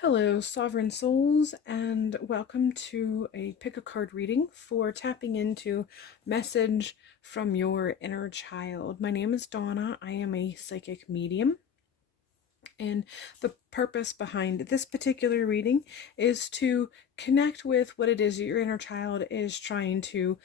Hello, Sovereign Souls, and welcome to a pick a card reading for tapping into message from your inner child. My name is Donna. I am a psychic medium, and the purpose behind this particular reading is to connect with what it is that your inner child is trying to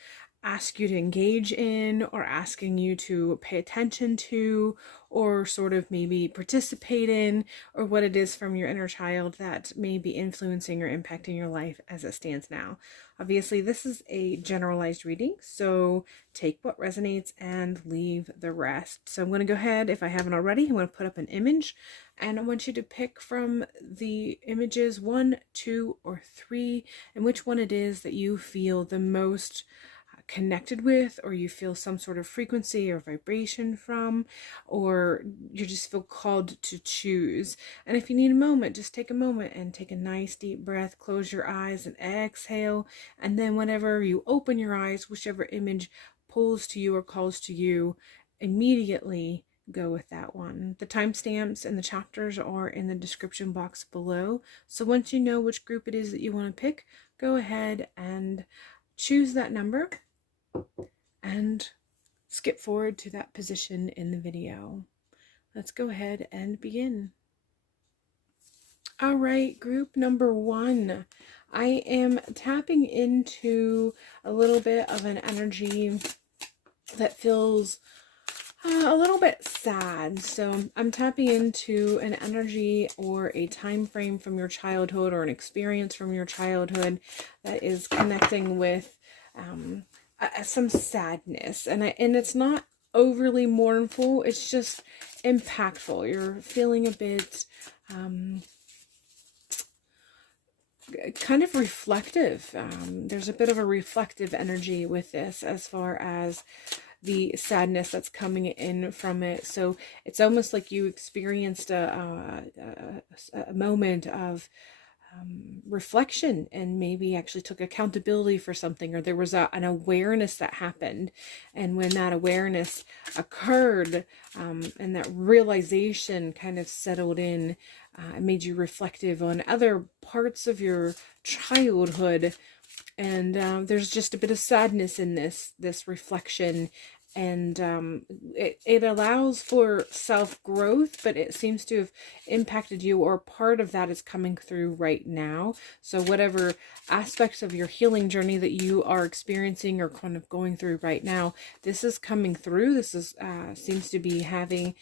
ask you to engage in, or asking you to pay attention to, or sort of maybe participate in, or what it is from your inner child that may be influencing or impacting your life as it stands now. Obviously, this is a generalized reading, so take what resonates and leave the rest. So I'm going to go ahead, if I haven't already, I'm going to put up an image, and I want you to pick from the images 1, 2, or 3, and which one it is that you feel the most connected with, or you feel some sort of frequency or vibration from, or you just feel called to choose. And if you need a moment, just take a moment and take a nice deep breath, close your eyes and exhale, and then whenever you open your eyes, whichever image pulls to you or calls to you, immediately go with that one. The timestamps and the chapters are in the description box below, so once you know which group it is that you want to pick, go ahead and choose that number and skip forward to that position in the video. Let's go ahead and begin. All right, group number 1. I am tapping into a little bit of an energy that feels a little bit sad. So I'm tapping into an energy or a time frame from your childhood, or an experience from your childhood that is connecting with some sadness, and it's not overly mournful, it's just impactful. You're feeling a bit kind of reflective. There's a bit of a reflective energy with this as far as the sadness that's coming in from it. So it's almost like you experienced a moment of reflection, and maybe actually took accountability for something, or there was an awareness that happened, and when that awareness occurred, and that realization kind of settled in, it made you reflective on other parts of your childhood, and there's just a bit of sadness in this reflection, and it allows for self-growth, but it seems to have impacted you, or part of that is coming through right now. So whatever aspects of your healing journey that you are experiencing or kind of going through right now, this is coming through. This is seems to be having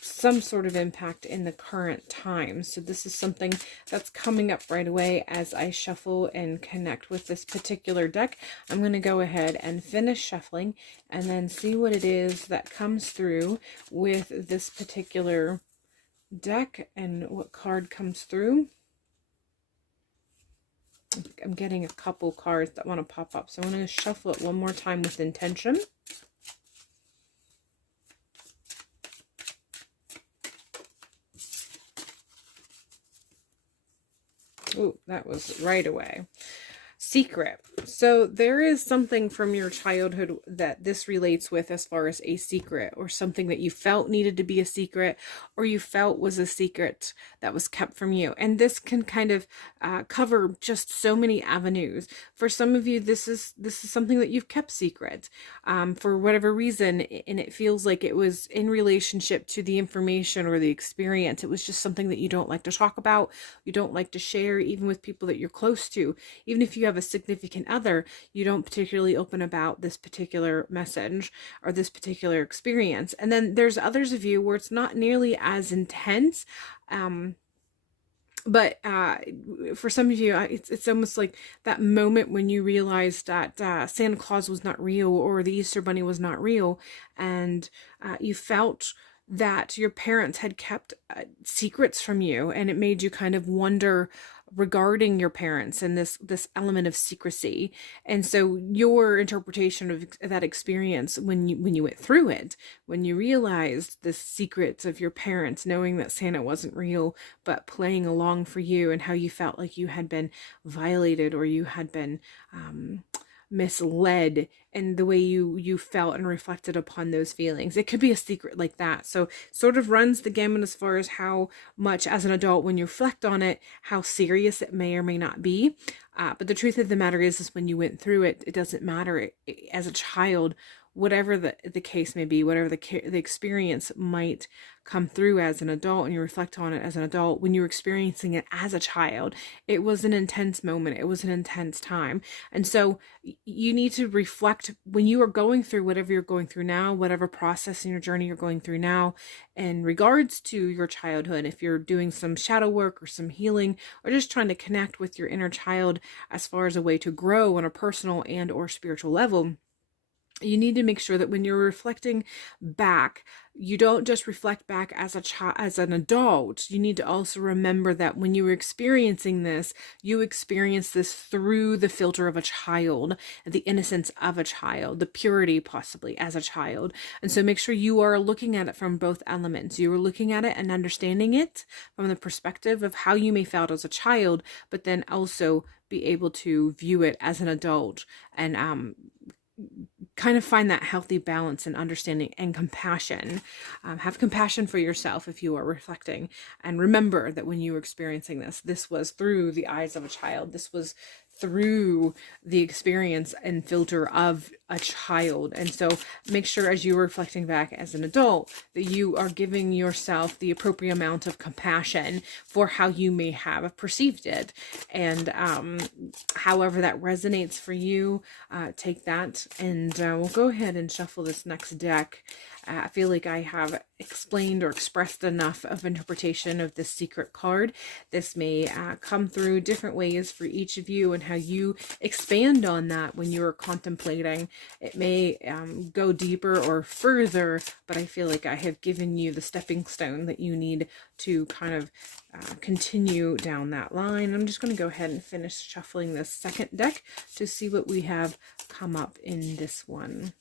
some sort of impact in the current time. So this is something that's coming up right away as I shuffle and connect with this particular deck. I'm going to go ahead and finish shuffling and then see what it is that comes through with this particular deck and what card comes through. I'm getting a couple cards that want to pop up, so I'm going to shuffle it one more time with intention. Oh, that was right away. Secret. So there is something from your childhood that this relates with as far as a secret, or something that you felt needed to be a secret, or you felt was a secret that was kept from you. And this can kind of cover just so many avenues. For some of you, this is something that you've kept secret for whatever reason, and it feels like it was in relationship to the information or the experience. It was just something that you don't like to talk about, you don't like to share, even with people that you're close to. Even if you have a significant other, you don't particularly open about this particular message or this particular experience. And then there's others of you where it's not nearly as intense, but for some of you, it's almost like that moment when you realized that Santa Claus was not real, or the Easter Bunny was not real, and you felt that your parents had kept secrets from you, and it made you kind of wonder regarding your parents and this element of secrecy. And so your interpretation of that experience, when you went through it, when you realized the secrets of your parents, knowing that Santa wasn't real but playing along for you, and how you felt like you had been violated, or you had been misled in the way you felt and reflected upon those feelings. It could be a secret like that. So sort of runs the gamut as far as how much as an adult, when you reflect on it, how serious it may or may not be. But the truth of the matter is when you went through it, it doesn't matter. As a child, whatever the case may be, whatever the experience might come through as an adult, and you reflect on it as an adult, when you're experiencing it as a child, it was an intense moment. It was an intense time. And so you need to reflect when you are going through whatever you're going through now, whatever process in your journey you're going through now, in regards to your childhood. If you're doing some shadow work or some healing, or just trying to connect with your inner child as far as a way to grow on a personal and or spiritual level, you need to make sure that when you're reflecting back, you don't just reflect back as as an adult. You need to also remember that when you were experiencing this, you experienced this through the filter of a child, the innocence of a child, the purity possibly as a child. And so make sure you are looking at it from both elements. You are looking at it and understanding it from the perspective of how you may felt as a child, but then also be able to view it as an adult and kind of find that healthy balance and understanding and compassion. Have compassion for yourself if you are reflecting, and remember that when you were experiencing this was through the eyes of a child. This was through the experience and filter of a child. And so make sure as you're reflecting back as an adult that you are giving yourself the appropriate amount of compassion for how you may have perceived it. And however that resonates for you, take that, and we'll go ahead and shuffle this next deck. I feel like I have explained or expressed enough of interpretation of this secret card. This may come through different ways for each of you, and how you expand on that when you are contemplating. It may go deeper or further, but I feel like I have given you the stepping stone that you need to kind of continue down that line. I'm just going to go ahead and finish shuffling this second deck to see what we have come up in this one.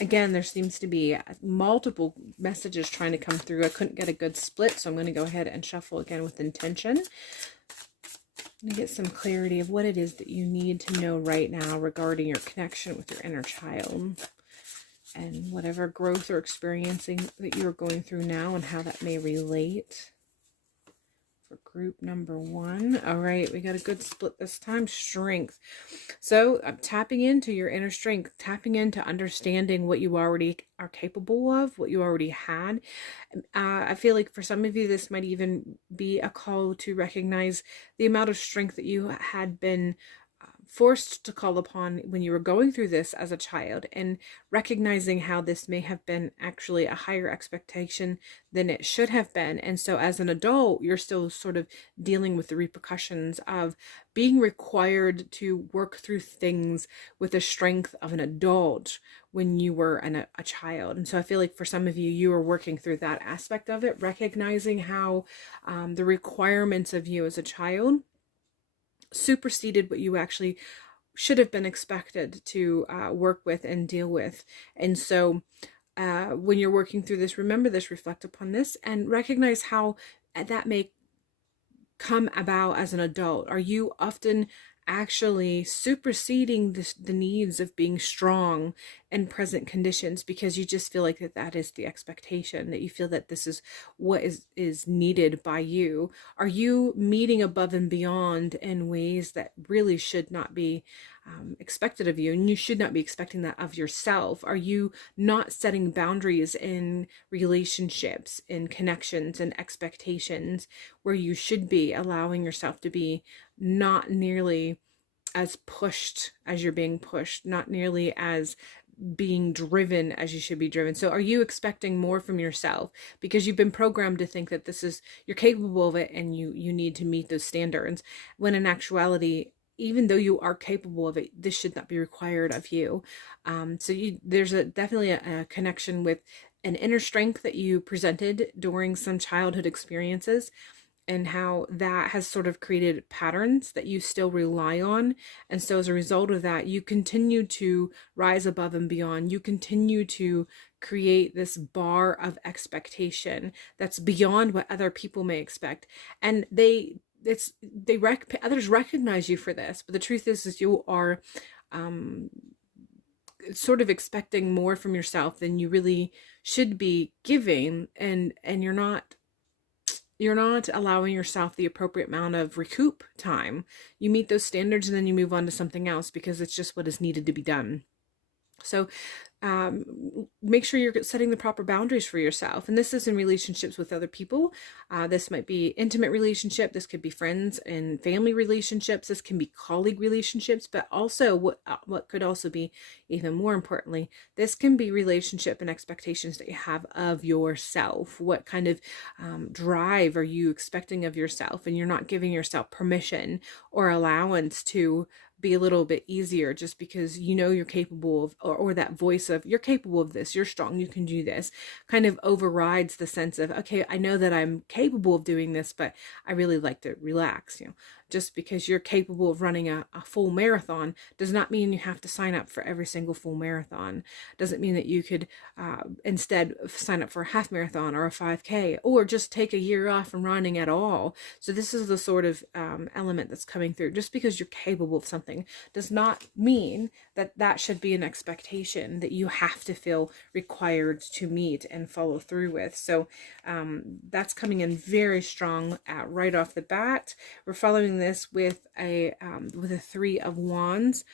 Again, there seems to be multiple messages trying to come through. I couldn't get a good split, so I'm going to go ahead and shuffle again with intention. I'm going to get some clarity of what it is that you need to know right now regarding your connection with your inner child, and whatever growth or experiencing that you're going through now, and how that may relate. Group number one. All right, we got a good split this time. Strength. So I'm tapping into your inner strength, tapping into understanding what you already are capable of, what you already had. I feel like for some of you, this might even be a call to recognize the amount of strength that you had been forced to call upon when you were going through this as a child, and recognizing how this may have been actually a higher expectation than it should have been. And so as an adult, you're still sort of dealing with the repercussions of being required to work through things with the strength of an adult when you were a child. And so I feel like for some of you, you are working through that aspect of it, recognizing how the requirements of you as a child superseded what you actually should have been expected to work with and deal with. And so when you're working through this, remember this, reflect upon this, and recognize how that may come about as an adult. Are you often actually superseding the needs of being strong in present conditions because you just feel like that is the expectation, that you feel that this is what is needed by you? Are you meeting above and beyond in ways that really should not be expected of you, and you should not be expecting that of yourself? Are you not setting boundaries in relationships, in connections and expectations where you should be allowing yourself to be not nearly as pushed as you're being pushed, not nearly as being driven as you should be driven? So are you expecting more from yourself because you've been programmed to think that this is, you're capable of it and you need to meet those standards, when in actuality, even though you are capable of it, this should not be required of you. So there's definitely a connection with an inner strength that you presented during some childhood experiences, and how that has sort of created patterns that you still rely on. And so as a result of that, you continue to rise above and beyond. You continue to create this bar of expectation that's beyond what other people may expect. And others recognize you for this, but the truth is you are um, sort of expecting more from yourself than you really should be giving, and you're not allowing yourself the appropriate amount of recoup time. You meet those standards and then you move on to something else because it's just what is needed to be done. So make sure you're setting the proper boundaries for yourself. And this is in relationships with other people. This might be intimate relationship. This could be friends and family relationships. This can be colleague relationships, but also what could also be, even more importantly, this can be relationship and expectations that you have of yourself. What kind of drive are you expecting of yourself? And you're not giving yourself permission or allowance to be a little bit easier just because you know you're capable of, or that voice of you're capable of this, you're strong, you can do this, kind of overrides the sense of, okay, I know that I'm capable of doing this, but I really like to relax. Just because you're capable of running a full marathon does not mean you have to sign up for every single full marathon. Doesn't mean that you could instead sign up for a half marathon or a 5K, or just take a year off from running at all. So this is the sort of element that's coming through. Just because you're capable of something does not mean that that should be an expectation that you have to feel required to meet and follow through with. So that's coming in very strong right off the bat. We're following this with a 3 of Wands.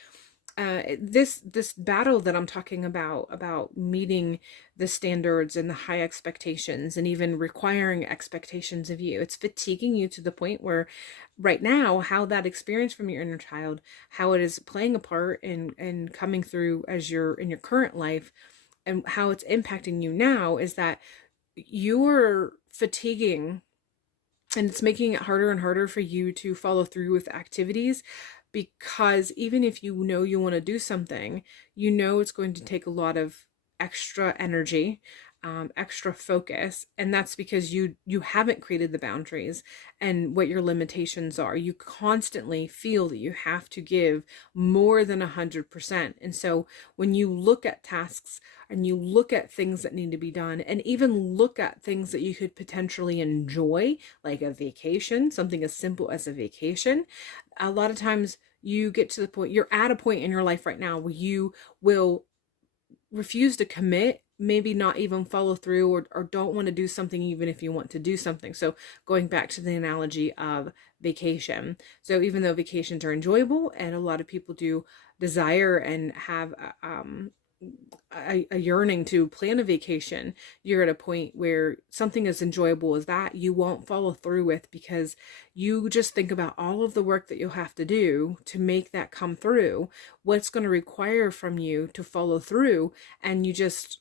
This battle that I'm talking about meeting the standards and the high expectations and even requiring expectations of you, it's fatiguing you to the point where right now, how that experience from your inner child, how it is playing a part in coming through as you're in your current life, and how it's impacting you now, is that you're fatiguing, and it's making it harder and harder for you to follow through with activities, because even if you know you want to do something, you know it's going to take a lot of extra energy, extra focus, and that's because you haven't created the boundaries and what your limitations are. You constantly feel that you have to give more than 100%. And so when you look at tasks and you look at things that need to be done, and even look at things that you could potentially enjoy, like a vacation, something as simple as a vacation, a lot of times you get to the point, you're at a point in your life right now where you will refuse to commit, maybe not even follow through, or don't want to do something even if you want to do something. So going back to the analogy of vacation. So even though vacations are enjoyable and a lot of people do desire and have a yearning to plan a vacation, you're at a point where something as enjoyable as that you won't follow through with, because you just think about all of the work that you'll have to do to make that come through, what's going to require from you to follow through, and you just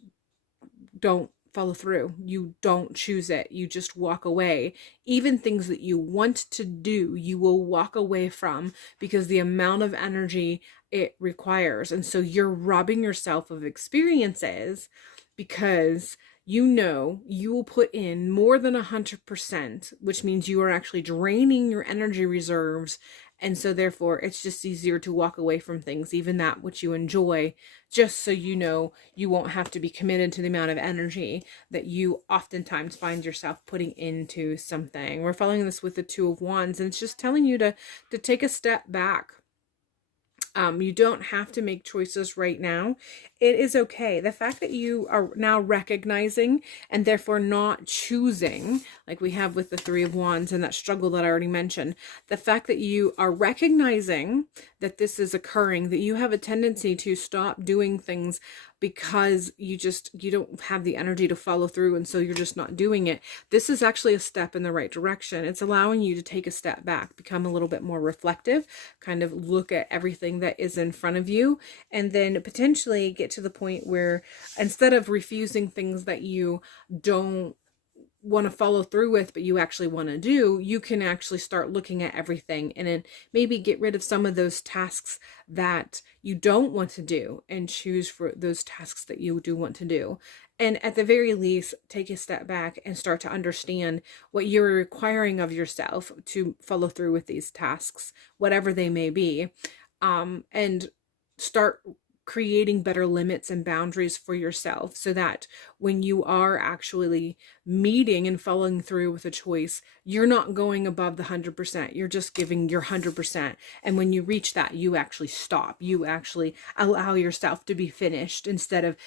don't follow through. You don't choose it. You just walk away. Even things that you want to do, you will walk away from, because the amount of energy it requires. And so you're robbing yourself of experiences because you know you will put in more than 100%, which means you are actually draining your energy reserves. And so therefore it's just easier to walk away from things, even that which you enjoy, just so you know you won't have to be committed to the amount of energy that you oftentimes find yourself putting into something. We're following this with the 2 of Wands, and it's just telling you to take a step back. You don't have to make choices right now. It is okay. The fact that you are now recognizing and therefore not choosing, like we have with the 3 of Wands and that struggle that I already mentioned, the fact that you are recognizing that this is occurring, that you have a tendency to stop doing things because you don't have the energy to follow through, and so you're just not doing it. This is actually a step in the right direction. It's allowing you to take a step back, become a little bit more reflective, kind of look at everything that is in front of you, and then potentially get to the point where instead of refusing things that you don't want to follow through with, but you actually want to do, you can actually start looking at everything and then maybe get rid of some of those tasks that you don't want to do and choose for those tasks that you do want to do. And at the very least, take a step back and start to understand what you're requiring of yourself to follow through with these tasks, whatever they may be, and start creating better limits and boundaries for yourself, so that when you are actually meeting and following through with a choice, you're not going above the 100%. You're just giving your 100%. And when you reach that, you actually stop. You actually allow yourself to be finished instead of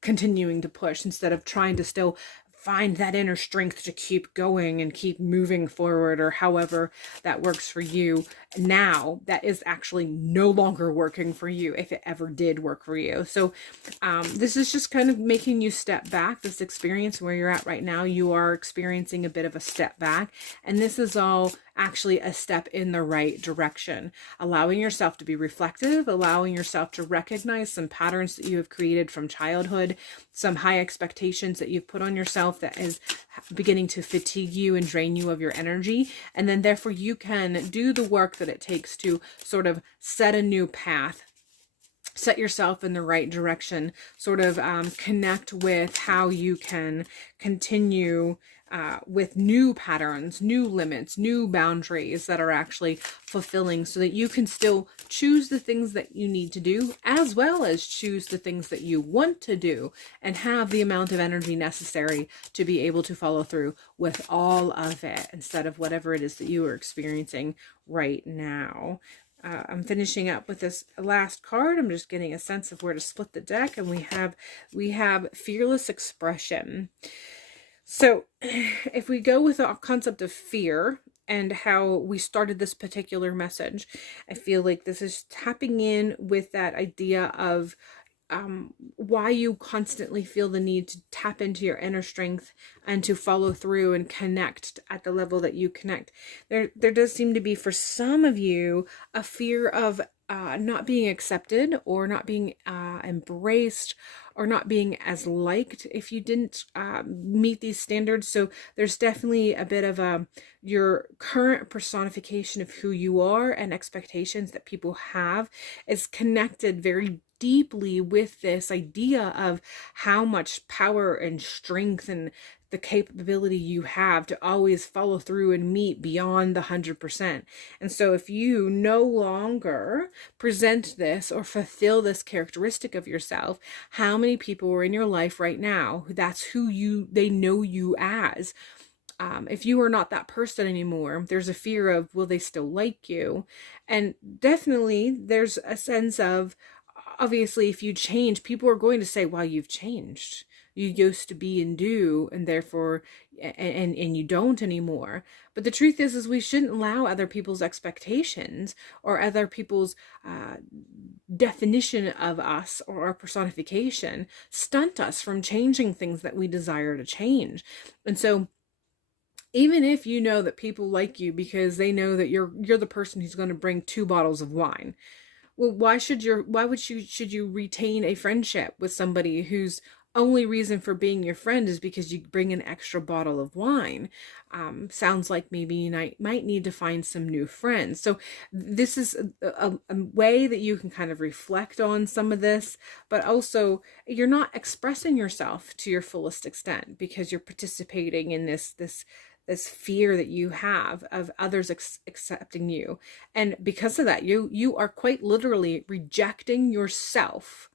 continuing to push, instead of trying to still find that inner strength to keep going and keep moving forward, or however that works for you. Now that is actually no longer working for you, if it ever did work for you. So this is just kind of making you step back. This experience where you're at right now, you are experiencing a bit of a step back, and this is all actually a step in the right direction, allowing yourself to be reflective, allowing yourself to recognize some patterns that you have created from childhood, some high expectations that you've put on yourself that is beginning to fatigue you and drain you of your energy. And then therefore you can do the work that it takes to sort of set a new path, set yourself in the right direction, sort of connect with how you can continue with new patterns, new limits, new boundaries that are actually fulfilling, so that you can still choose the things that you need to do, as well as choose the things that you want to do, and have the amount of energy necessary to be able to follow through with all of it, instead of whatever it is that you are experiencing right now. I'm finishing up with this last card. I'm just getting a sense of where to split the deck, and we have fearless expression. So if we go with the concept of fear and how we started this particular message, I feel like this is tapping in with that idea of why you constantly feel the need to tap into your inner strength and to follow through and connect at the level that you connect. There does seem to be, for some of you, a fear of not being accepted, or not being embraced, or not being as liked if you didn't meet these standards. So there's definitely a bit of your current personification of who you are and expectations that people have is connected very deeply with this idea of how much power and strength and the capability you have to always follow through and meet beyond the 100%. And so if you no longer present this or fulfill this characteristic of yourself, how many people are in your life right now that's who they know you as? If you are not that person anymore, there's a fear of, will they still like you? And definitely there's a sense of, obviously, if you change, people are going to say, well, you've changed. You used to be and do, and therefore, and you don't anymore. But the truth is we shouldn't allow other people's expectations or other people's definition of us or our personification stunt us from changing things that we desire to change. And so even if you know that people like you because they know that you're the person who's going to bring 2 bottles of wine, well, why should you retain a friendship with somebody whose only reason for being your friend is because you bring an extra bottle of wine? Sounds like maybe you might need to find some new friends. So this is a way that you can kind of reflect on some of this, but also you're not expressing yourself to your fullest extent because you're participating in this fear that you have of others accepting you. And because of that, you are quite literally rejecting yourself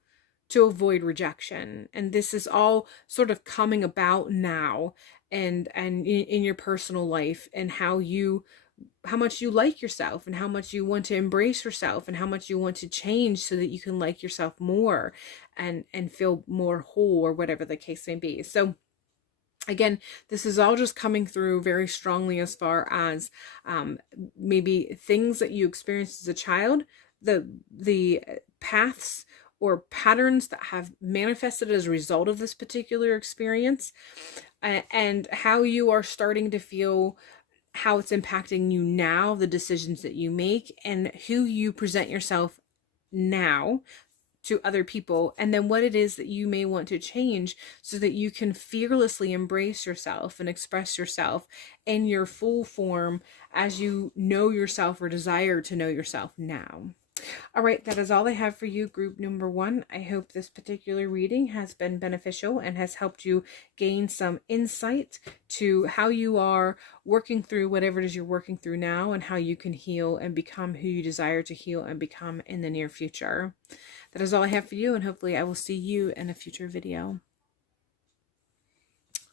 to avoid rejection. And this is all sort of coming about now and in your personal life, and how much you like yourself, and how much you want to embrace yourself, and how much you want to change so that you can like yourself more and feel more whole, or whatever the case may be. So again, this is all just coming through very strongly as far as maybe things that you experienced as a child, the paths or patterns that have manifested as a result of this particular experience, and how you are starting to feel how it's impacting you now, the decisions that you make, and who you present yourself now to other people, and then what it is that you may want to change so that you can fearlessly embrace yourself and express yourself in your full form as you know yourself or desire to know yourself now. All right, that is all I have for you, group number 1. I hope this particular reading has been beneficial and has helped you gain some insight to how you are working through whatever it is you're working through now, and how you can heal and become who you desire to heal and become in the near future. that is all I have for you, and hopefully I will see you in a future video.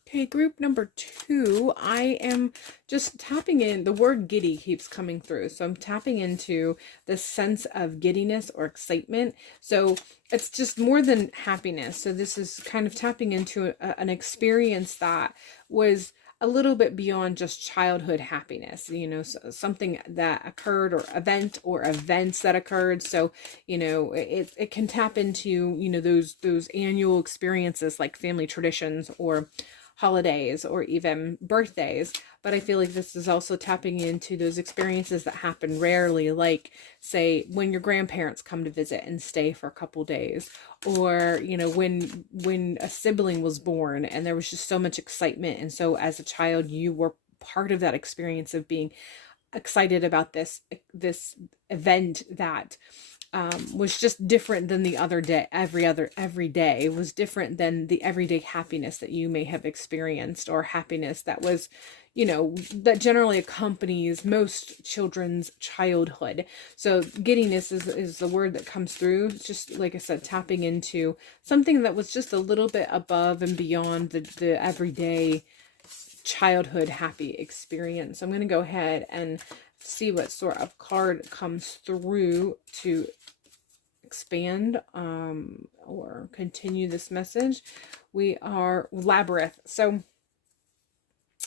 Okay, group number 2, I am just tapping in, the word giddy keeps coming through. So I'm tapping into the sense of giddiness or excitement. So it's just more than happiness. So this is kind of tapping into an experience that was a little bit beyond just childhood happiness, you know, something that occurred, or events that occurred. So, you know, it can tap into, you know, those annual experiences like family traditions or holidays or even birthdays. But I feel like this is also tapping into those experiences that happen rarely, like say when your grandparents come to visit and stay for a couple days, or you know, when a sibling was born and there was just so much excitement, and so as a child you were part of that experience of being excited about this event that was just different than the other day. Every day was different than the everyday happiness that you may have experienced, or happiness that was, you know, that generally accompanies most children's childhood. So giddiness is the word that comes through. It's just, like I said, tapping into something that was just a little bit above and beyond the everyday childhood happy experience. So I'm going to go ahead and see what sort of card comes through to expand or continue this message. We are Labyrinth. So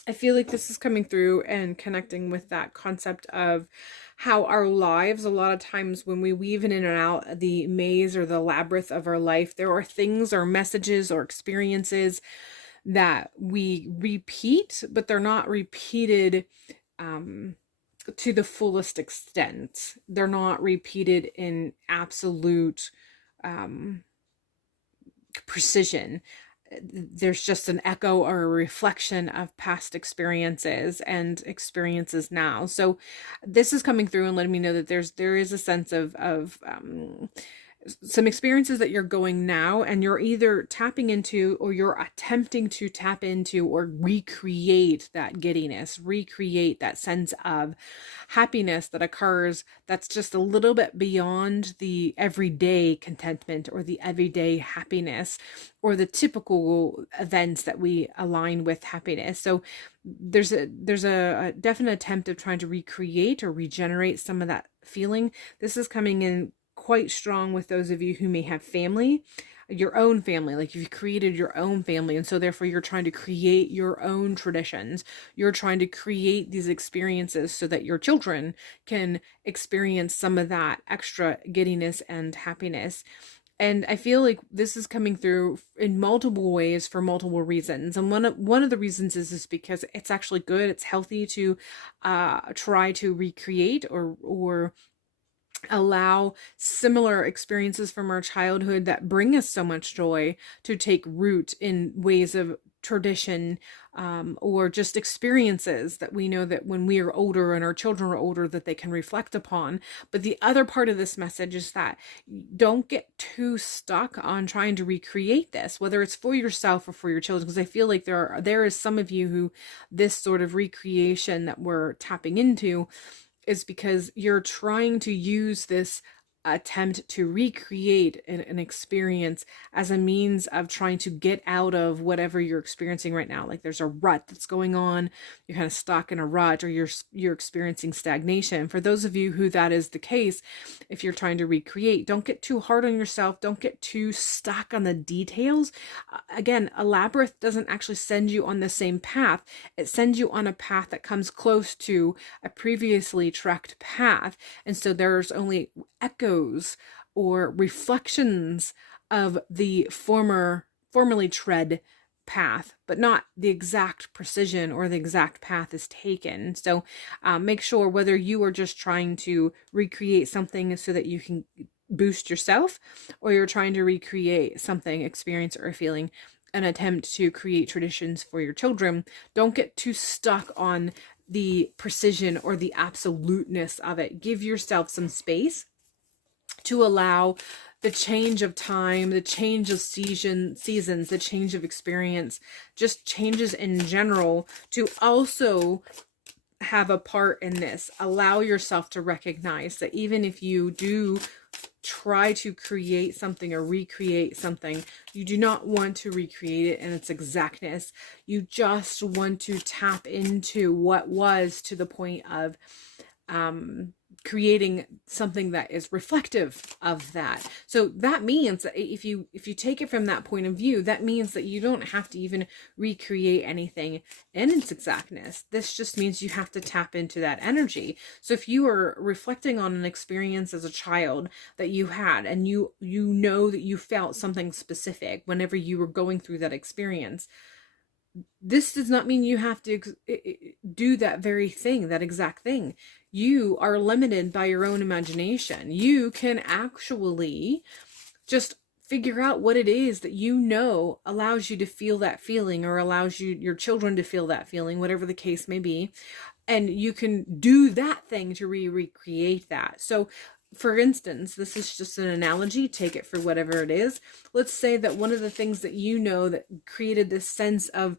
I feel like this is coming through and connecting with that concept of how our lives, a lot of times when we weave in and out the maze or the labyrinth of our life, there are things or messages or experiences that we repeat, but they're not repeated to the fullest extent. They're not repeated in absolute precision. There's just an echo or a reflection of past experiences and experiences now. So this is coming through and letting me know that there is a sense of some experiences that you're going now, and you're either tapping into, or you're attempting to tap into, or recreate that giddiness, recreate that sense of happiness that occurs that's just a little bit beyond the everyday contentment or the everyday happiness or the typical events that we align with happiness. So there's a definite attempt of trying to recreate or regenerate some of that feeling. This is coming in quite strong with those of you who may have family, your own family, like you've created your own family, and so therefore you're trying to create your own traditions. You're trying to create these experiences so that your children can experience some of that extra giddiness and happiness. And I feel like this is coming through in multiple ways for multiple reasons. And one of the reasons is because it's actually good, it's healthy to try to recreate or allow similar experiences from our childhood that bring us so much joy to take root in ways of tradition, or just experiences that we know that when we are older and our children are older that they can reflect upon. But the other part of this message is that don't get too stuck on trying to recreate this, whether it's for yourself or for your children, because I feel like there is some of you who this sort of recreation that we're tapping into is because you're trying to use this attempt to recreate an experience as a means of trying to get out of whatever you're experiencing right now. Like there's a rut that's going on, you're kind of stuck in a rut, or you're experiencing stagnation. For those of you who that is the case, if you're trying to recreate, don't get too hard on yourself, don't get too stuck on the details. Again, a labyrinth doesn't actually send you on the same path. It sends you on a path that comes close to a previously trekked path, and so there's only echoes or reflections of the formerly tread path, but not the exact precision or the exact path is taken. So make sure, whether you are just trying to recreate something so that you can boost yourself, or you're trying to recreate something, experience or feeling, an attempt to create traditions for your children, don't get too stuck on the precision or the absoluteness of it. Give yourself some space to allow the change of time, the change of seasons, the change of experience, just changes in general, to also have a part in this. Allow yourself to recognize that even if you do try to create something or recreate something. You do not want to recreate it in its exactness. You just want to tap into what was, to the point of creating something that is reflective of that. So that means that if you take it from that point of view, that means that you don't have to even recreate anything in its exactness. This just means you have to tap into that energy. So if you are reflecting on an experience as a child that you had, and you know that you felt something specific whenever you were going through that experience, this does not mean you have to do that very thing, that exact thing. You are limited by your own imagination. You can actually just figure out what it is that you know allows you to feel that feeling, or allows your children to feel that feeling, whatever the case may be. And you can do that thing to recreate that. So for instance, this is just an analogy, take it for whatever it is. Let's say that one of the things that you know that created this sense of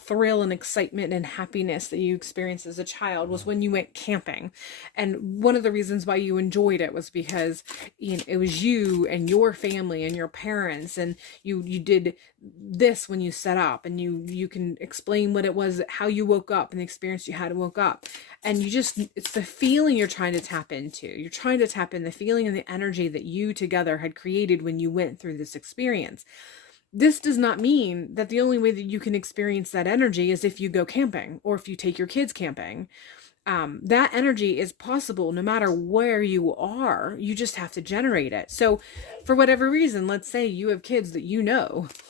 thrill and excitement and happiness that you experienced as a child was when you went camping. And one of the reasons why you enjoyed it was because it was you and your family and your parents, and you did this when you set up, and you can explain what it was, how you woke up, and the experience you had woke up. And it's the feeling you're trying to tap into. You're trying to tap in the feeling and the energy that you together had created when you went through this experience. This does not mean that the only way that you can experience that energy is if you go camping or if you take your kids camping. That energy is possible no matter where you are. You just have to generate it. So for whatever reason, let's say you have kids that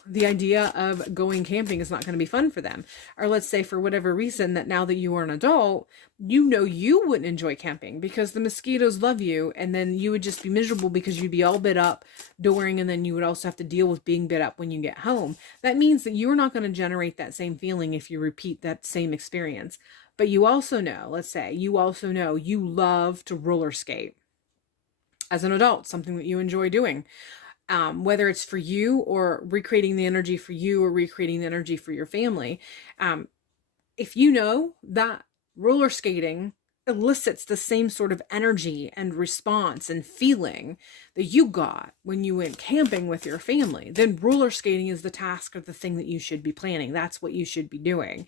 the idea of going camping is not going to be fun for them. Or let's say for whatever reason that now that you are an adult, you wouldn't enjoy camping because the mosquitoes love you, and then you would just be miserable because you'd be all bit up during, and then you would also have to deal with being bit up when you get home. That means that you're not going to generate that same feeling if you repeat that same experience. But you also know, let's say, you love to roller skate as an adult, something that you enjoy doing. Whether it's for you or recreating the energy for you or recreating the energy for your family. If you know that roller skating elicits the same sort of energy and response and feeling that you got when you went camping with your family, then roller skating is the task or the thing that you should be planning. That's what you should be doing.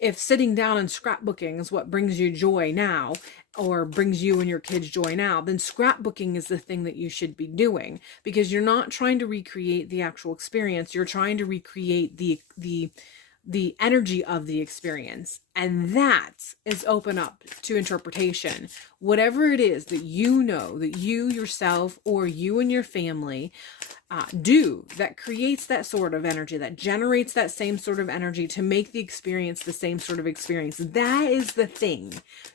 If sitting down and scrapbooking is what brings you joy now, or brings you and your kids joy now, then scrapbooking is the thing that you should be doing, because you're not trying to recreate the actual experience. You're trying to recreate the energy of the experience, and that is open up to interpretation. Whatever it is that you know that you yourself or you and your family do that creates that sort of energy, that generates that same sort of energy to make the experience the same sort of experience, that is the thing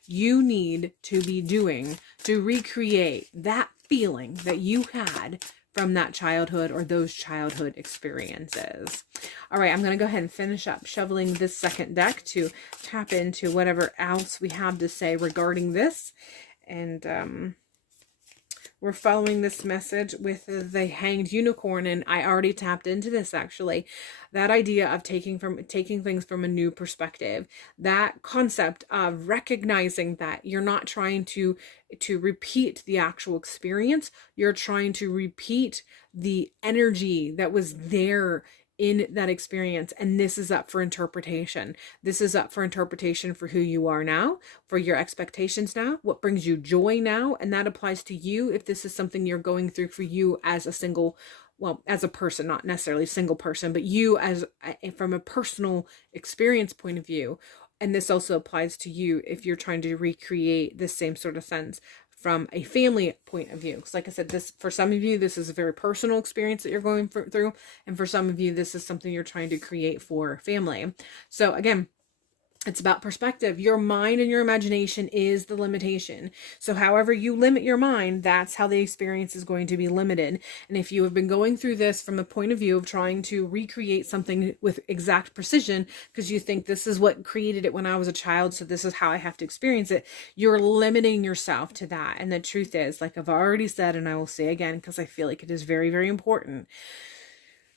you need to be doing to recreate that feeling that you had from that childhood or those childhood experiences. All right, I'm going to go ahead and finish up shoveling this second deck to tap into whatever else we have to say regarding this. And we're following this message with the Hanged Unicorn, and I already tapped into this actually. That idea of taking things from a new perspective, that concept of recognizing that you're not trying to repeat the actual experience, you're trying to repeat the energy that was there in that experience. And this is up for interpretation. This is up for interpretation for who you are now, for your expectations now, what brings you joy now. And that applies to you if this is something you're going through for you as as a person, not necessarily a single person, but you as from a personal experience point of view. And this also applies to you if you're trying to recreate this same sort of sense from a family point of view. Because like I said, for some of you, this is a very personal experience that you're going through. And for some of you, this is something you're trying to create for family. So again, it's about perspective. Your mind and your imagination is the limitation. So however you limit your mind, that's how the experience is going to be limited. And if you have been going through this from a point of view of trying to recreate something with exact precision, because you think this is what created it when I was a child, so this is how I have to experience it, you're limiting yourself to that. And the truth is, like I've already said, and I will say again, because I feel like it is very, very important,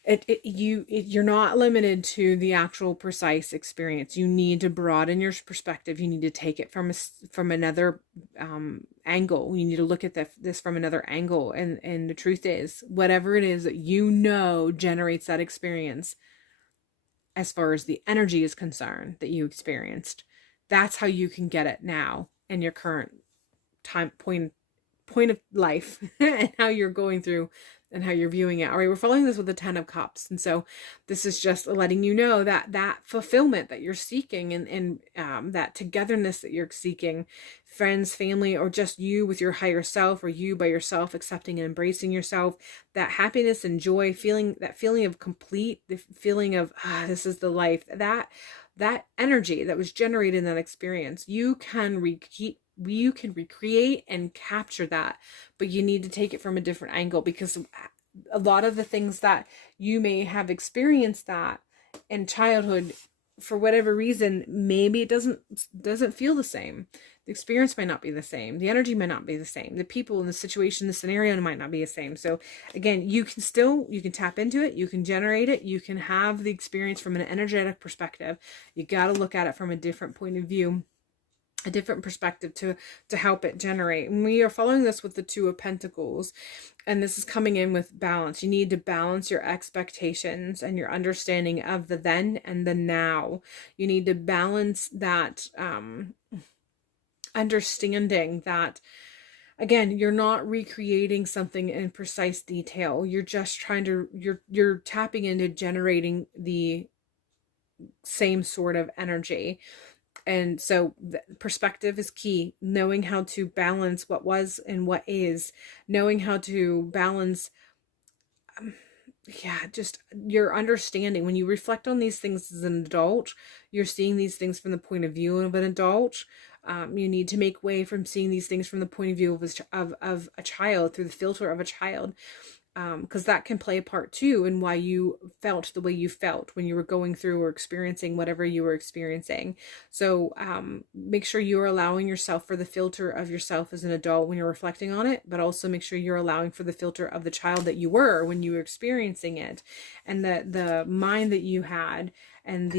You're not limited to the actual precise experience. You need to broaden your perspective. You need to take it from another angle. You need to look at this from another angle. And the truth is, whatever it is that generates that experience, as far as the energy is concerned that you experienced, that's how you can get it now in your current time point of life and how you're going through and how you're viewing it. All right, we're following this with the 10 of Cups. And so this is just letting you know that that fulfillment that you're seeking, and that togetherness that you're seeking, friends, family, or just you with your higher self, or you by yourself, accepting and embracing yourself, that happiness and joy, that feeling of complete, the feeling of, this is the life, that energy that was generated in that experience, you can recreate and capture that, but you need to take it from a different angle, because a lot of the things that you may have experienced that in childhood, for whatever reason, maybe it doesn't feel the same. The experience might not be the same. The energy might not be the same. The people and the situation, the scenario might not be the same. So again, you can tap into it. You can generate it. You can have the experience from an energetic perspective. You got to look at it from a different point of view, a different perspective to help it generate. And we are following this with the Two of Pentacles, and this is coming in with balance. You need to balance your expectations and your understanding of the then and the now. You need to balance that understanding that, again, you're not recreating something in precise detail. You're just you're tapping into generating the same sort of energy. And so perspective is key. Knowing how to balance what was and what is. Knowing how to balance, just your understanding. When you reflect on these things as an adult, you're seeing these things from the point of view of an adult. You need to make way from seeing these things from the point of view of a child, through the filter of a child. Because that can play a part too in why you felt the way you felt when you were going through or experiencing whatever you were experiencing. So make sure you're allowing yourself for the filter of yourself as an adult when you're reflecting on it, but also make sure you're allowing for the filter of the child that you were when you were experiencing it, and the mind that you had, and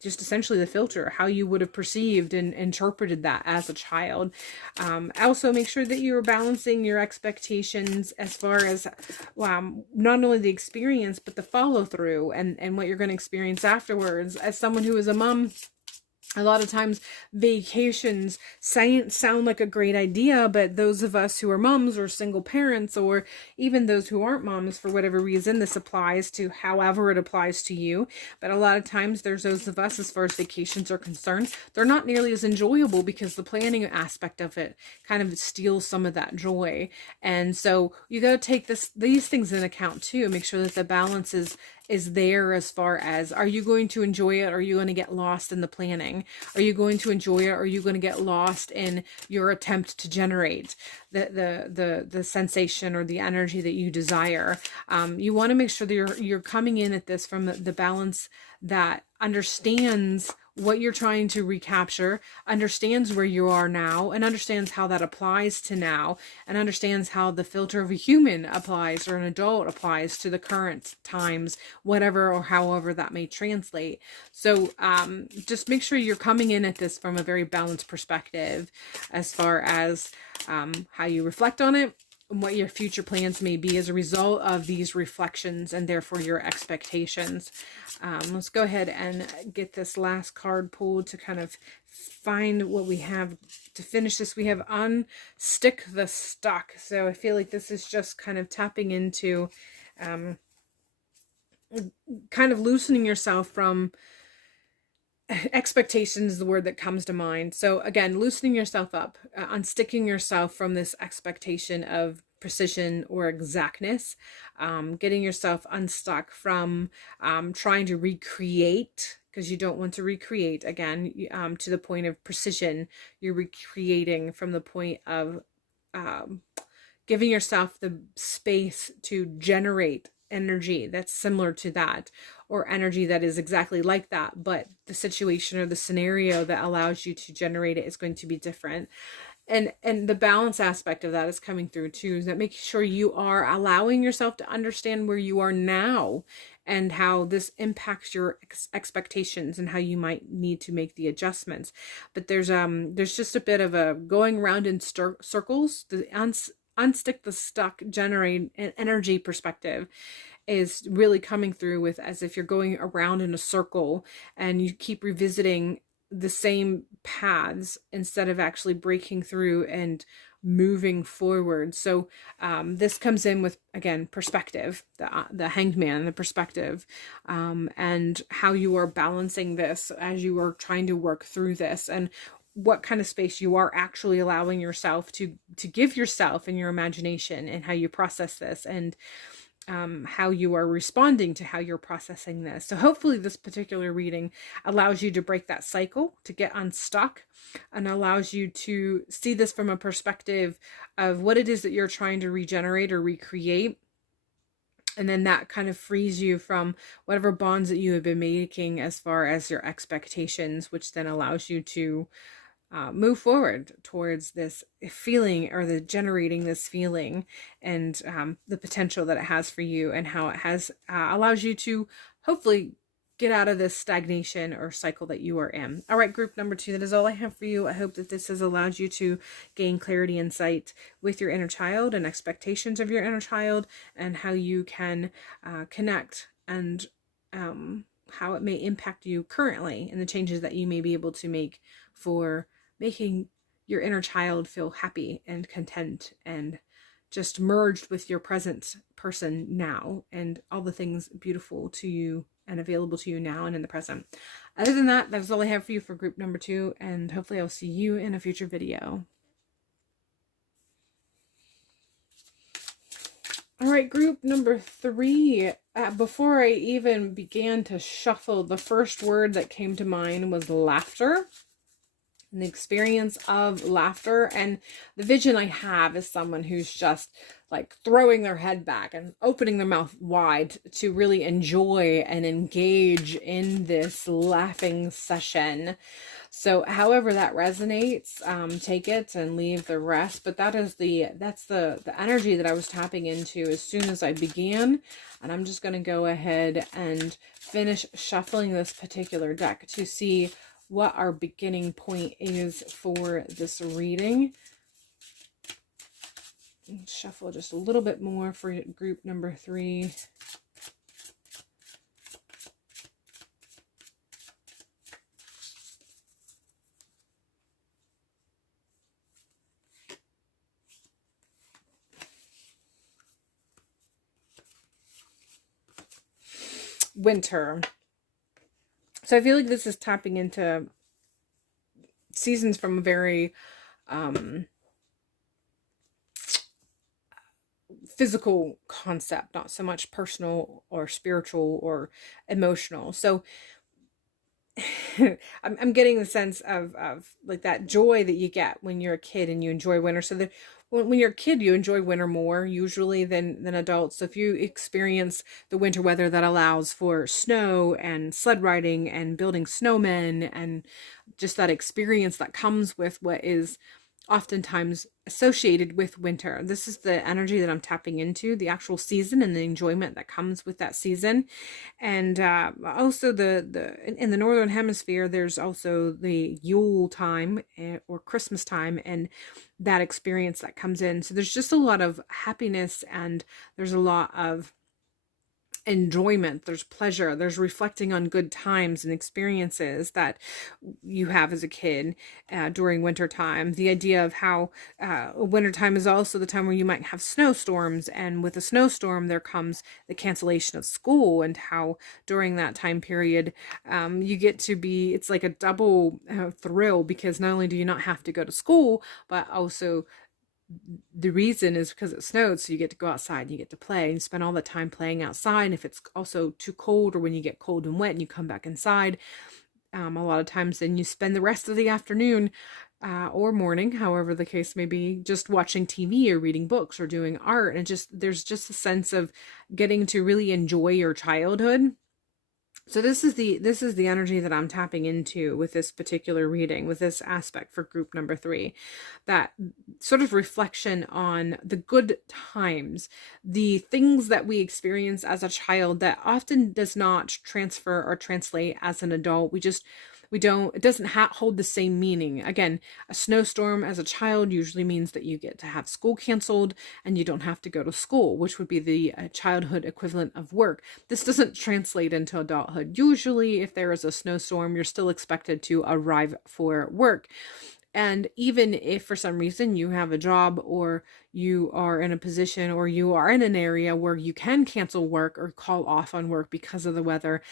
just essentially the filter, how you would have perceived and interpreted that as a child. Also make sure that you're balancing your expectations as far as not only the experience, but the follow through and what you're going to experience afterwards. As someone who is a mom, a lot of times vacations sound like a great idea, but those of us who are moms or single parents, or even those who aren't moms for whatever reason, this applies to however it applies to you. But a lot of times there's those of us, as far as vacations are concerned, they're not nearly as enjoyable because the planning aspect of it kind of steals some of that joy. And so you got to take these things in account too. Make sure that the balance is there, as far as, are you going to enjoy it, or are you going to get lost in the planning? Are you going to enjoy it, or are you going to get lost in your attempt to generate the sensation or the energy that you desire? You want to make sure that you're coming in at this from the balance that understands what you're trying to recapture, understands where you are now, and understands how that applies to now, and understands how the filter of a human applies, or an adult applies to the current times, whatever or however that may translate. So just make sure you're coming in at this from a very balanced perspective, as far as how you reflect on it, and what your future plans may be as a result of these reflections, and therefore your expectations. Let's go ahead and get this last card pulled to kind of find what we have to finish this. We have Unstick the Stuck. So I feel like this is just kind of tapping into kind of loosening yourself from expectations is the word that comes to mind. So again, loosening yourself up, unsticking yourself from this expectation of precision or exactness, getting yourself unstuck from trying to recreate, because you don't want to recreate again to the point of precision. You're recreating from the point of giving yourself the space to generate energy that's similar to that, or energy that is exactly like that, but the situation or the scenario that allows you to generate it is going to be different. And the balance aspect of that is coming through too, is that making sure you are allowing yourself to understand where you are now and how this impacts your expectations and how you might need to make the adjustments. But there's just a bit of a going around in circles. The unstick the stuck, generate an energy perspective is really coming through with, as if you're going around in a circle and you keep revisiting the same paths instead of actually breaking through and moving forward. So this comes in with, again, perspective, the hanged man, the perspective, and how you are balancing this as you are trying to work through this, and what kind of space you are actually allowing yourself to give yourself in your imagination, and how you process this, and how you are responding to how you're processing this. So hopefully this particular reading allows you to break that cycle, to get unstuck, and allows you to see this from a perspective of what it is that you're trying to regenerate or recreate. And then that kind of frees you from whatever bonds that you have been making as far as your expectations, which then allows you to move forward towards this feeling, or the generating this feeling, and the potential that it has for you, and how it has allows you to hopefully get out of this stagnation or cycle that you are in. All right, group number 2, that is all I have for you. I hope that this has allowed you to gain clarity, insight with your inner child and expectations of your inner child, and how you can connect, and how it may impact you currently, and the changes that you may be able to make for making your inner child feel happy and content and just merged with your present person now, and all the things beautiful to you and available to you now and in the present. Other than that, that's all I have for you for group number 2, and hopefully I'll see you in a future video. All right, group number 3. Before I even began to shuffle, the first word that came to mind was laughter. And the experience of laughter, and the vision I have is someone who's just like throwing their head back and opening their mouth wide to really enjoy and engage in this laughing session. So however that resonates, take it and leave the rest. But that's the energy that I was tapping into as soon as I began. And I'm just going to go ahead and finish shuffling this particular deck to see what our beginning point is for this reading. Shuffle just a little bit more for group number 3. Winter. So I feel like this is tapping into seasons from a very physical concept, not so much personal or spiritual or emotional. So I'm getting the sense of like that joy that you get when you're a kid and you enjoy winter. So that when you're a kid, you enjoy winter more usually than adults. So if you experience the winter weather that allows for snow and sled riding and building snowmen, and just that experience that comes with what is oftentimes associated with winter. This is the energy that I'm tapping into, the actual season and the enjoyment that comes with that season. And also in the northern hemisphere, there's also the Yule time or Christmas time, and that experience that comes in. So there's just a lot of happiness, and there's a lot of enjoyment, there's pleasure, there's reflecting on good times and experiences that you have as a kid during winter time. The idea of how winter time is also the time where you might have snowstorms, and with a snowstorm there comes the cancellation of school, and how during that time period you get to be, it's like a double thrill, because not only do you not have to go to school, but also the reason is because it snowed, so you get to go outside and you get to play and spend all the time playing outside. And if it's also too cold, or when you get cold and wet and you come back inside, a lot of times then you spend the rest of the afternoon or morning, however the case may be, just watching TV or reading books or doing art. And there's just a sense of getting to really enjoy your childhood So this is the energy that I'm tapping into with this particular reading, with this aspect for group number 3, that sort of reflection on the good times, the things that we experience as a child that often does not transfer or translate as an adult. It doesn't hold the same meaning. Again, a snowstorm as a child usually means that you get to have school canceled and you don't have to go to school, which would be the childhood equivalent of work. This doesn't translate into adulthood. Usually, if there is a snowstorm, you're still expected to arrive for work. And even if for some reason you have a job, or you are in a position, or you are in an area where you can cancel work or call off on work because of the weather,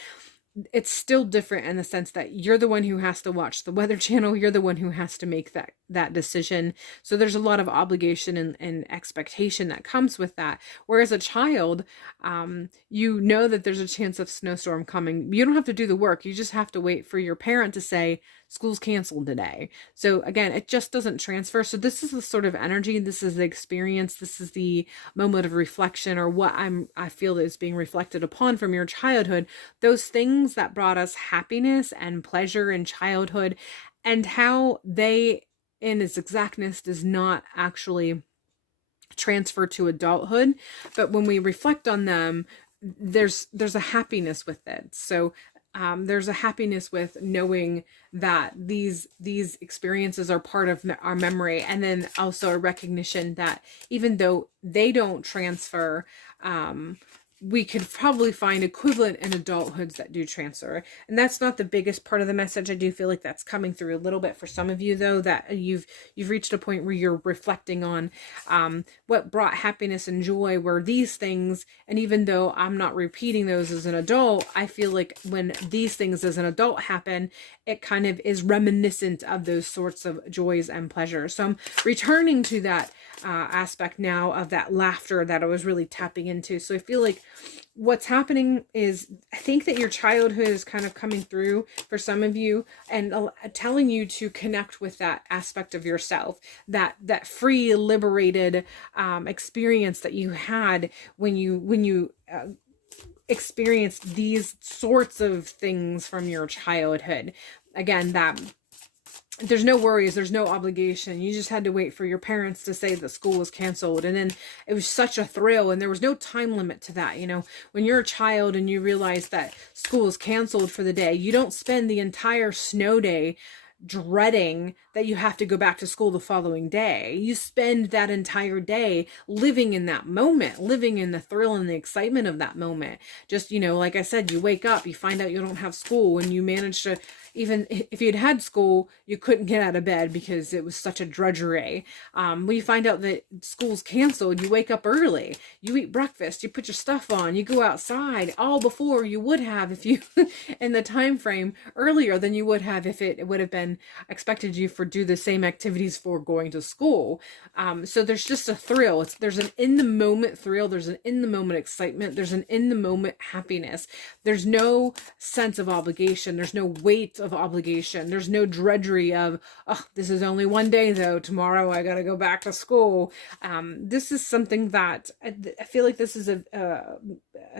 it's still different in the sense that you're the one who has to watch the Weather Channel. You're the one who has to make that decision. So there's a lot of obligation and expectation that comes with that. Whereas a child, you know that there's a chance of snowstorm coming. You don't have to do the work. You just have to wait for your parent to say, school's canceled today. So again, it just doesn't transfer. So this is the sort of energy, this is the experience, this is the moment of reflection, or what I feel is being reflected upon from your childhood. Those things that brought us happiness and pleasure in childhood, and how they, in its exactness, does not actually transfer to adulthood. But when we reflect on them, there's a happiness with it. So there's a happiness with knowing that these experiences are part of our memory, and then also a recognition that even though they don't transfer, we could probably find equivalent in adulthoods that do transfer. And that's not the biggest part of the message. I do feel like that's coming through a little bit for some of you, though, that you've reached a point where you're reflecting on what brought happiness and joy were these things. And even though I'm not repeating those as an adult, I feel like when these things as an adult happen, it kind of is reminiscent of those sorts of joys and pleasures. So I'm returning to that aspect now of that laughter that I was really tapping into. So I feel like what's happening is, I think that your childhood is kind of coming through for some of you, and telling you to connect with that aspect of yourself, that free, liberated experience that you had when you experienced these sorts of things from your childhood. Again, that there's no worries, there's no obligation. You just had to wait for your parents to say that school was canceled. And then it was such a thrill, and there was no time limit to that. You know, when you're a child and you realize that school is canceled for the day, you don't spend the entire snow day dreading that you have to go back to school the following day. You spend that entire day living in that moment, living in the thrill and the excitement of that moment. Just, you know, like I said, you wake up, you find out you don't have school, and you manage to, even if you'd had school, you couldn't get out of bed because it was such a drudgery. When you find out that school's canceled, you wake up early, you eat breakfast, you put your stuff on, you go outside, all before you would have if you, in the time frame earlier than you would have if it would have been expected you for do the same activities for going to school. So there's just a thrill. There's an in the moment thrill. There's an in the moment excitement. There's an in the moment happiness. There's no sense of obligation. There's no weight of obligation. There's no drudgery of, oh, this is only one day though. Tomorrow I got to go back to school. This is something that I feel like this is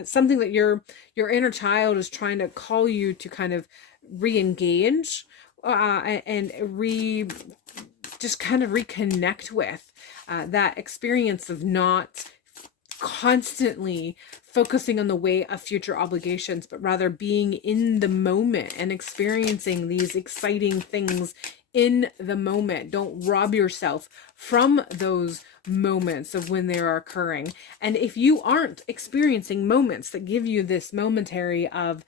something that your inner child is trying to call you to kind of re-engage and just kind of reconnect with that experience of not constantly focusing on the weight of future obligations, but rather being in the moment and experiencing these exciting things in the moment. Don't rob yourself from those moments of when they are occurring. And if you aren't experiencing moments that give you this momentary of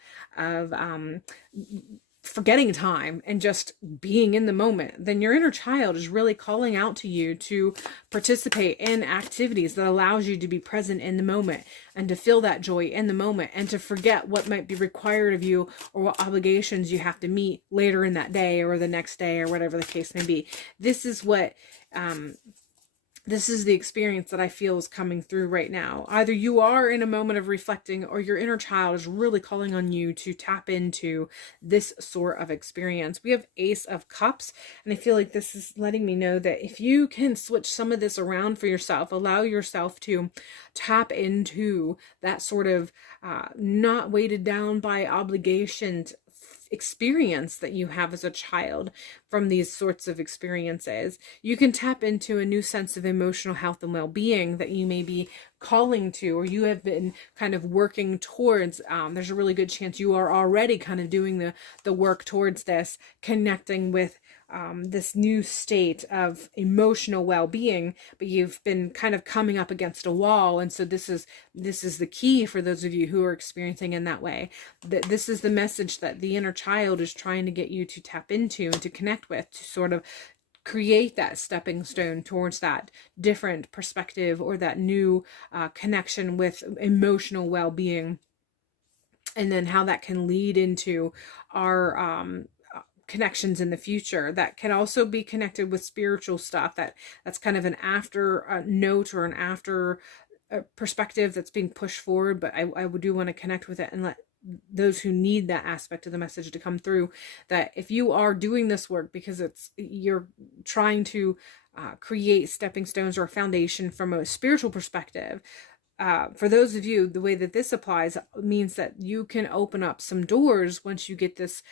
forgetting time and just being in the moment, then your inner child is really calling out to you to participate in activities that allows you to be present in the moment and to feel that joy in the moment, and to forget what might be required of you or what obligations you have to meet later in that day or the next day or whatever the case may be. This is what this is the experience that I feel is coming through right now. Either you are in a moment of reflecting, or your inner child is really calling on you to tap into this sort of experience. We have Ace of Cups, and I feel like this is letting me know that if you can switch some of this around for yourself, allow yourself to tap into that sort of not weighted down by obligations experience that you have as a child from these sorts of experiences, you can tap into a new sense of emotional health and well-being that you may be calling to, or you have been kind of working towards. There's a really good chance you are already kind of doing the work towards this, connecting with this new state of emotional well-being, but you've been kind of coming up against a wall. And so this is the key for those of you who are experiencing in that way, that this is the message that the inner child is trying to get you to tap into and to connect with, to sort of create that stepping stone towards that different perspective, or that new connection with emotional well-being, and then how that can lead into our connections in the future. That can also be connected with spiritual stuff. That's kind of an after note, or an after perspective that's being pushed forward, but I do want to connect with it and let those who need that aspect of the message to come through, that if you are doing this work because you're trying to create stepping stones or a foundation from a spiritual perspective, for those of you, the way that this applies means that you can open up some doors once you get this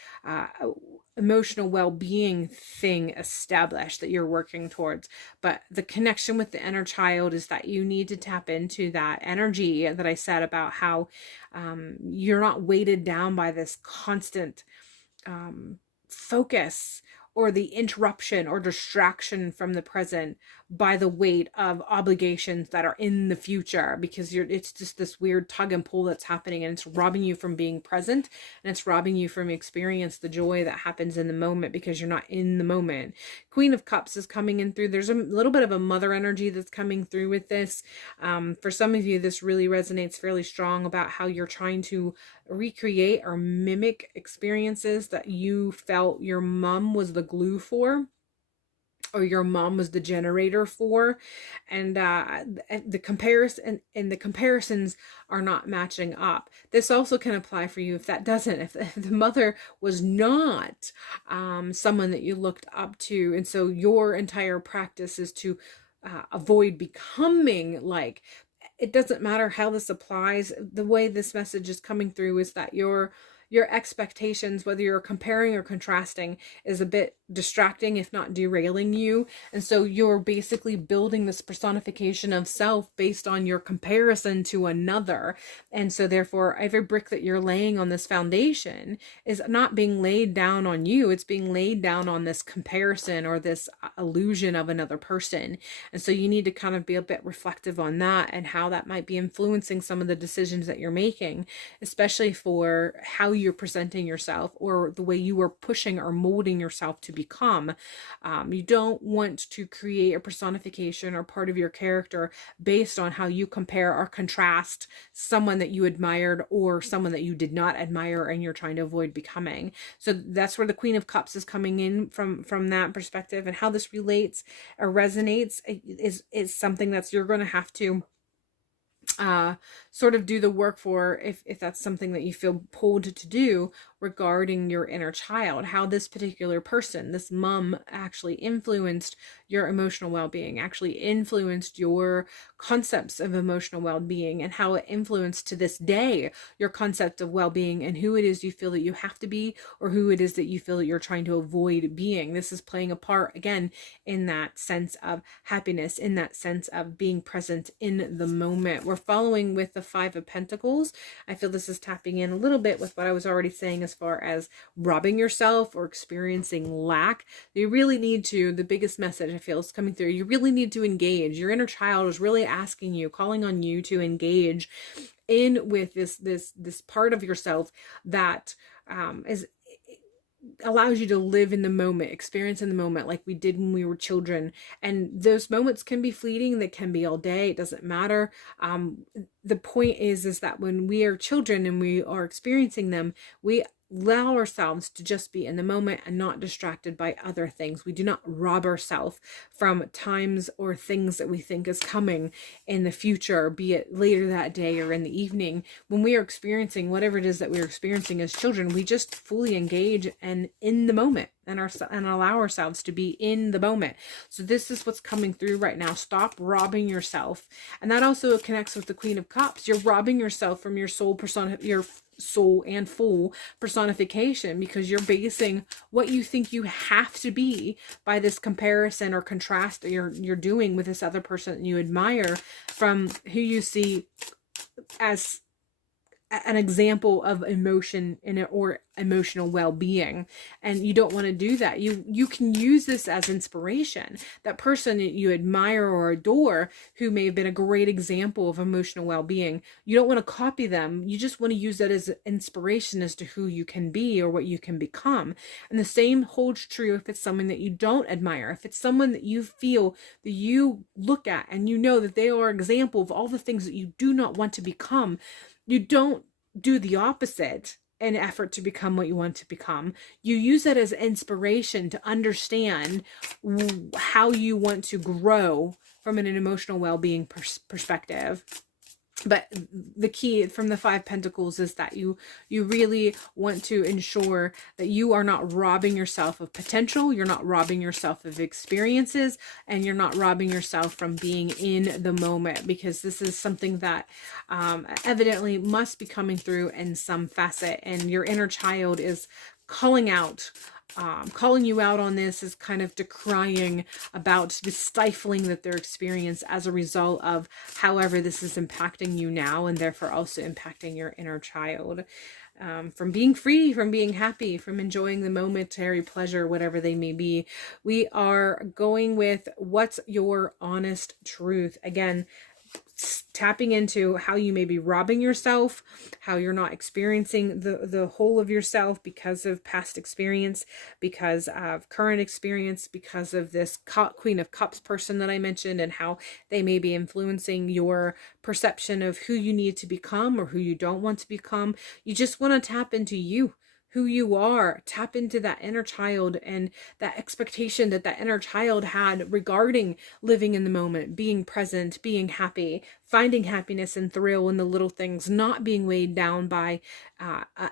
emotional well-being thing established that you're working towards. But the connection with the inner child is that you need to tap into that energy that I said about how you're not weighted down by this constant focus, or the interruption or distraction from the present by the weight of obligations that are in the future, because it's just this weird tug and pull that's happening, and it's robbing you from being present, and it's robbing you from experience the joy that happens in the moment because you're not in the moment. Queen of Cups is coming in through. There's a little bit of a mother energy that's coming through with this. For some of you, this really resonates fairly strong about how you're trying to recreate or mimic experiences that you felt your mom was the glue for, or your mom was the generator for, and the comparisons are not matching up. This also can apply for you if that doesn't, if the mother was not someone that you looked up to, and so your entire practice is to avoid becoming like. It doesn't matter how this applies. The way this message is coming through is that your expectations, whether you're comparing or contrasting, is a bit distracting, if not derailing you. And so you're basically building this personification of self based on your comparison to another. And so therefore, every brick that you're laying on this foundation is not being laid down on you. It's being laid down on this comparison or this illusion of another person. And so you need to kind of be a bit reflective on that and how that might be influencing some of the decisions that you're making, especially for how you're presenting yourself or the way you are pushing or molding yourself to become. You don't want to create a personification or part of your character based on how you compare or contrast someone that you admired or someone that you did not admire and you're trying to avoid becoming. So that's where the Queen of Cups is coming in from that perspective, and how this relates or resonates is something that's you're going to have to sort of do the work for, if that's something that you feel pulled to do regarding your inner child, how this particular person, this mom, actually influenced your emotional well-being, actually influenced your concepts of emotional well-being, and how it influenced to this day your concept of well-being, and who it is you feel that you have to be, or who it is that you feel that you're trying to avoid being. This is playing a part again in that sense of happiness, in that sense of being present in the moment. We're following with the Five of Pentacles. I feel this is tapping in a little bit with what I was already saying as far as robbing yourself or experiencing lack. You really need to, the biggest message I feel is coming through, you really need to engage. Your inner child is really asking you, calling on you to engage in with this part of yourself that is allows you to live in the moment, experience in the moment like we did when we were children. And those moments can be fleeting, they can be all day, it doesn't matter. The point is that when we are children and we are experiencing them, we allow ourselves to just be in the moment and not distracted by other things. We do not rob ourselves from times or things that we think is coming in the future, be it later that day or in the evening. When we are experiencing whatever it is that we're experiencing as children, we just fully engage and in the moment and allow ourselves to be in the moment. So this is what's coming through right now. Stop robbing yourself. And that also connects with the Queen of Cups. You're robbing yourself from your soul persona, your soul and full personification, because you're basing what you think you have to be by this comparison or contrast that you're doing with this other person that you admire, from who you see as an example of emotion in it or emotional well-being. And you don't want to do that. You can use this as inspiration. That person that you admire or adore, who may have been a great example of emotional well-being, you don't want to copy them. You just want to use that as inspiration as to who you can be or what you can become. And the same holds true if it's someone that you don't admire. If it's someone that you feel that you look at and you know that they are an example of all the things that you do not want to become, you don't do the opposite in effort to become what you want to become. You use that as inspiration to understand how you want to grow from an emotional well-being perspective. But the key from the Five Pentacles is that you really want to ensure that you are not robbing yourself of potential, you're not robbing yourself of experiences, and you're not robbing yourself from being in the moment, because this is something that evidently must be coming through in some facet, and your inner child is calling you out on this, is kind of decrying about the stifling that they're experiencing as a result of however this is impacting you now, and therefore also impacting your inner child. From being free, from being happy, from enjoying the momentary pleasure, whatever they may be. We are going with what's your honest truth. Again, tapping into how you may be robbing yourself, how you're not experiencing the whole of yourself because of past experience, because of current experience, because of this Queen of Cups person that I mentioned, and how they may be influencing your perception of who you need to become or who you don't want to become. You just want to tap into you, who you are, tap into that inner child and that expectation that that inner child had regarding living in the moment, being present, being happy, finding happiness and thrill in the little things, not being weighed down by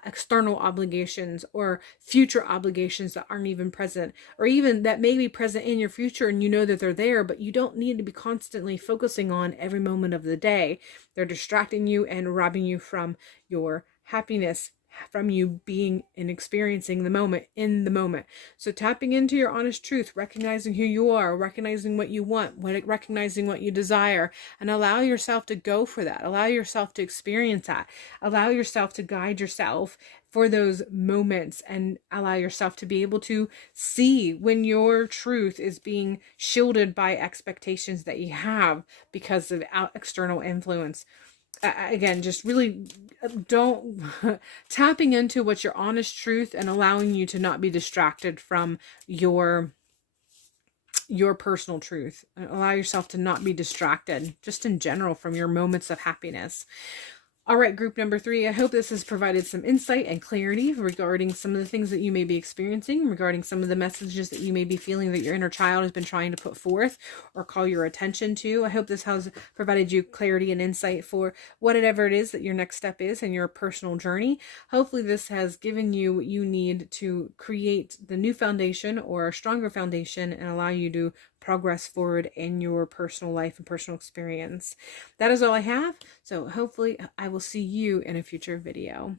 external obligations or future obligations that aren't even present, or even that may be present in your future and you know that they're there, but you don't need to be constantly focusing on every moment of the day. They're distracting you and robbing you from your happiness, from you being and experiencing the moment in the moment. So tapping into your honest truth, recognizing who you are, recognizing what you want, recognizing what you desire, and allow yourself to go for that. Allow yourself to experience that. Allow yourself to guide yourself for those moments, and allow yourself to be able to see when your truth is being shielded by expectations that you have because of external influence. Again, just really don't tapping into what's your honest truth and allowing you to not be distracted from your personal truth. Allow yourself to not be distracted just in general from your moments of happiness. All right, group number 3, I hope this has provided some insight and clarity regarding some of the things that you may be experiencing, regarding some of the messages that you may be feeling that your inner child has been trying to put forth or call your attention to. I hope this has provided you clarity and insight for whatever it is that your next step is in your personal journey. Hopefully this has given you what you need to create the new foundation or a stronger foundation and allow you to progress forward in your personal life and personal experience. That is all I have. So hopefully I will see you in a future video.